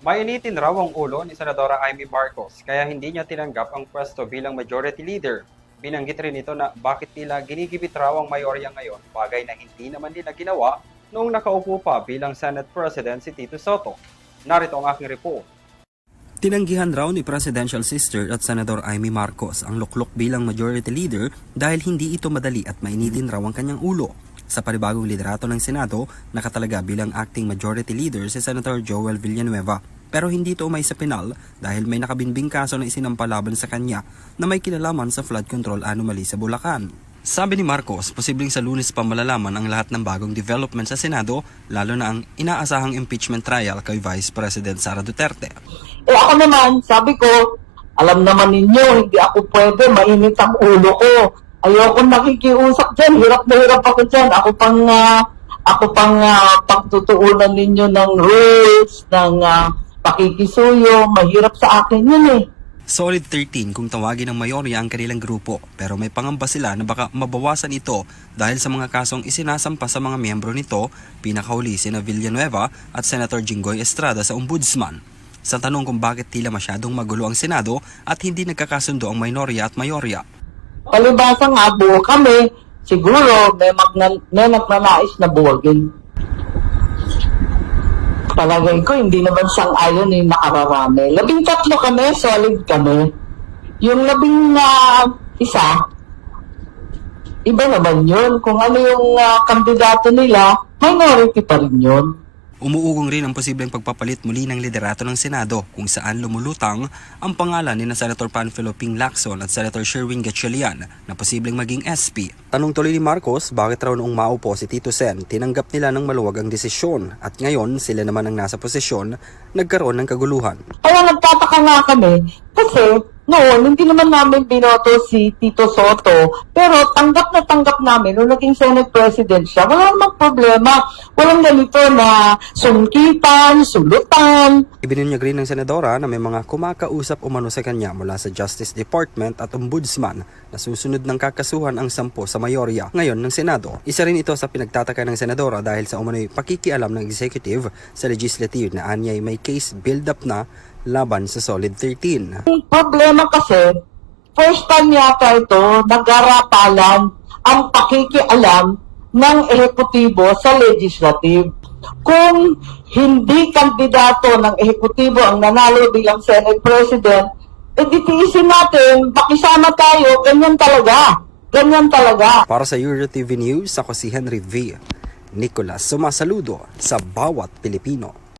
Mainitin raw ang ulo ni Senadora Amy Marcos kaya hindi niya tinanggap ang pwesto bilang majority leader. Binanggit rin ito na bakit nila ginigibit raw ang mayorya ngayon, bagay na hindi naman nila ginawa noong nakaupo pa bilang Senate President si Tito Soto. Narito ang aking report. Tinanggihan raw ni Presidential Sister at Senador Amy Marcos ang luklok bilang majority leader dahil hindi ito madali at mainitin raw ang kanyang ulo. Sa panibagong liderato ng Senado, nakatalaga bilang acting majority leader si Senator Joel Villanueva. Pero hindi ito umay sa penal dahil may nakabinbing kaso na isinampalaban sa kanya na may kinalaman sa flood control anomaly sa Bulacan. Sabi ni Marcos, posibleng sa Lunes pa malalaman ang lahat ng bagong development sa Senado, lalo na ang inaasahang impeachment trial kay Vice President Sara Duterte. Ako naman, sabi ko, alam naman ninyo, hindi ako pwede, mainit ang ulo ko. Ayoko nakikiusap dyan, hirap na hirap ako dyan. Ako pang pagtutuunan ninyo ng rules, ng pakikisuyo, mahirap sa akin yun eh. Solid 13 kung tawagin ng mayorya ang kanilang grupo, pero may pangamba sila na baka mabawasan ito dahil sa mga kasong isinasampa sa mga miyembro nito, pinakahuli sina Villanueva at Senator Jinggoy Estrada sa Ombudsman. Sa tanong kung bakit tila masyadong magulo ang Senado at hindi nagkakasundo ang minorya at mayorya. Palibasa nga, buo kami, siguro may nagnanais na buwagin. Palagay ko, hindi naman sang-ayon yung nakararami. 13 kami, solid kami. Yung 11 iba naman yun. Kung ano yung kandidato nila, minority pa rin yun. Umuugong rin ang posibleng pagpapalit muli ng liderato ng Senado kung saan lumulutang ang pangalan ni Senator Panfilo Ping Lacson at Senator Sherwin Gatchalian na posibleng maging SP. Tanong tuloy ni Marcos, bakit raw noong maupo si Tito Sen, tinanggap nila ng maluwag ang desisyon at ngayon sila naman ang nasa posisyon, nagkaroon ng kaguluhan. Kaya nagtataka nga kami kasi noon, hindi naman namin binoto si Tito Soto, pero tanggap namin nung naging Senate President siya. Wala namang problema. Walang ganito na sungkitan, sulutan. Ibinunyag rin ng senadora na may mga kumakausap umano sa kanya mula sa Justice Department at Ombudsman na susunod ng kakasuhan ang 10 sa mayorya ngayon ng Senado. Isa rin ito sa pinagtataka ng senadora dahil sa umano'y pakikialam ng executive sa legislative na anyay may case build-up na laban sa Solid 13. Ang problema kasi, first time yata ito, nag-arapalan ang pakikialam ng ehekutibo sa legislative. Kung hindi kandidato ng ehekutibo ang nanalo bilang Senate President, editiisin natin, bakisama tayo, ganyan talaga. Ganyan talaga. Para sa EuroTV News, ako si Henry V. Nicolas sumasaludo sa bawat Pilipino.